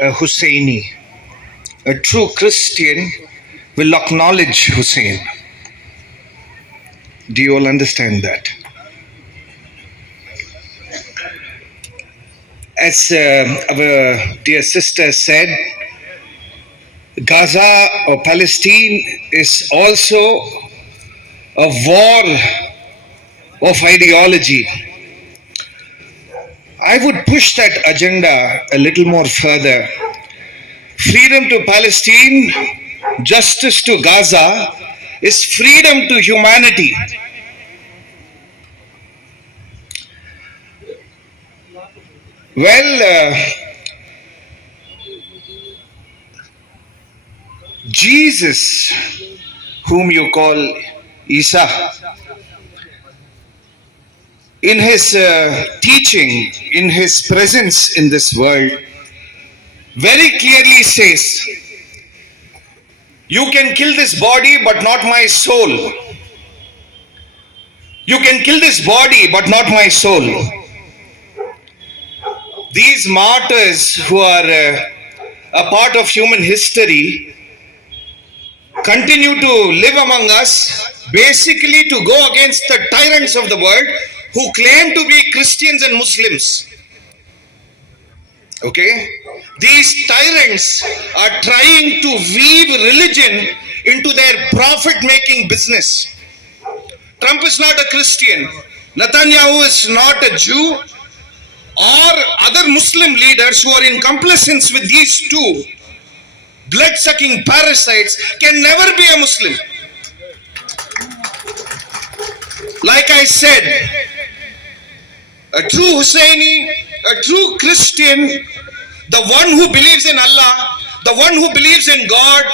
a Husseini. A true Christian will acknowledge Hussein. Do you all understand that? As our dear sister said, Gaza or Palestine is also a war of ideology. I would push that agenda a little more further. Freedom to Palestine, justice to Gaza is freedom to humanity. Well, Jesus, whom you call Isa, in his teaching, in his presence in this world, very clearly says, you can kill this body but not my soul. You can kill this body but not my soul. These martyrs who are a part of human history continue to live among us, basically to go against the tyrants of the world who claim to be Christians and Muslims. Okay? These tyrants are trying to weave religion into their profit-making business. Trump is not a Christian. Netanyahu is not a Jew. Or other Muslim leaders who are in complacence with these two blood-sucking parasites can never be a Muslim. Like I said, a true Husseini, a true Christian, the one who believes in Allah, the one who believes in God,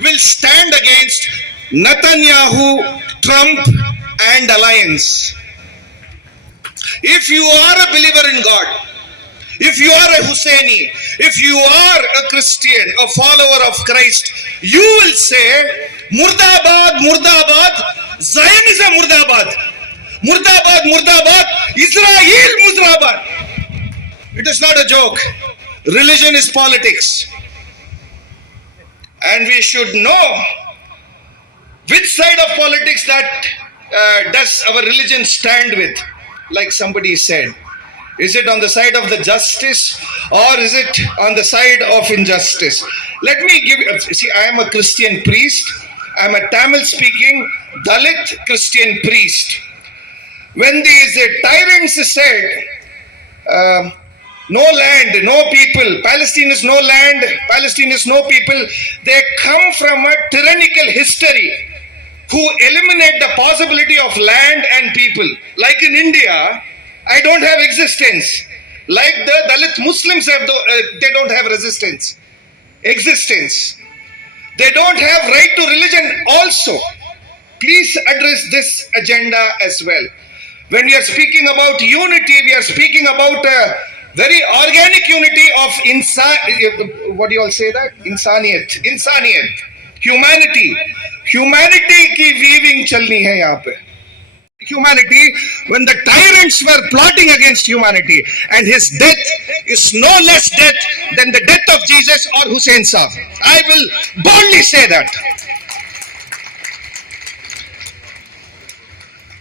will stand against Netanyahu, Trump, and alliance. If you are a believer in God, if you are a Husseini, if you are a Christian, a follower of Christ, you will say, Murdabad, Murdabad, Zionism Murdabad, Murdabad, Murdabad, Israel Murdabad. It is not a joke. Religion is politics. And we should know which side of politics that does our religion stand with. Like somebody said, is it on the side of the justice or is it on the side of injustice? Let me give, see, I am a Christian priest. I am a Tamil speaking Dalit Christian priest. When these tyrants said, no land, no people, Palestine is no land, Palestine is no people, they come from a tyrannical history who eliminate the possibility of land and people. Like in India, I don't have existence. Like the Dalit Muslims have, they don't have existence. They don't have right to religion also. Please address this agenda as well. When we are speaking about unity, we are speaking about a very organic unity of what do you all say that? Insaniyat. Humanity की weaving चलनी है यहाँ पे. Humanity, when the tyrants were plotting against humanity, and his death is no less death than the death of Jesus or Hussein Saab. I will boldly say that.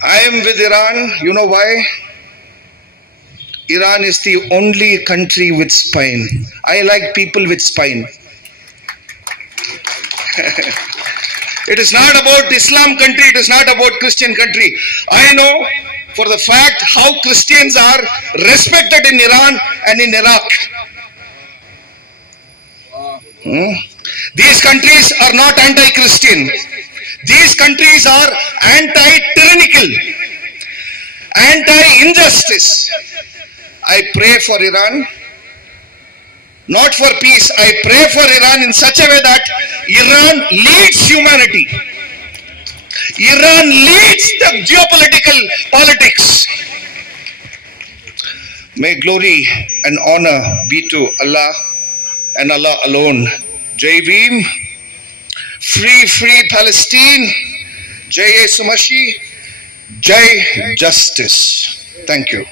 I am with Iran. You know why? Iran is the only country with spine. I like people with spine. It is not about Islam country, it is not about Christian country. I know for the fact how Christians are respected in Iran and in Iraq. These countries are not anti-Christian. These countries are anti-tyrannical, anti-injustice. I pray for Iran. Not for peace. I pray for Iran in such a way that Iran leads humanity. Iran leads the geopolitical politics. May glory and honor be to Allah and Allah alone. Jai Bhim. Free Palestine. Jai Yesu Masih. Jai Justice. Thank you.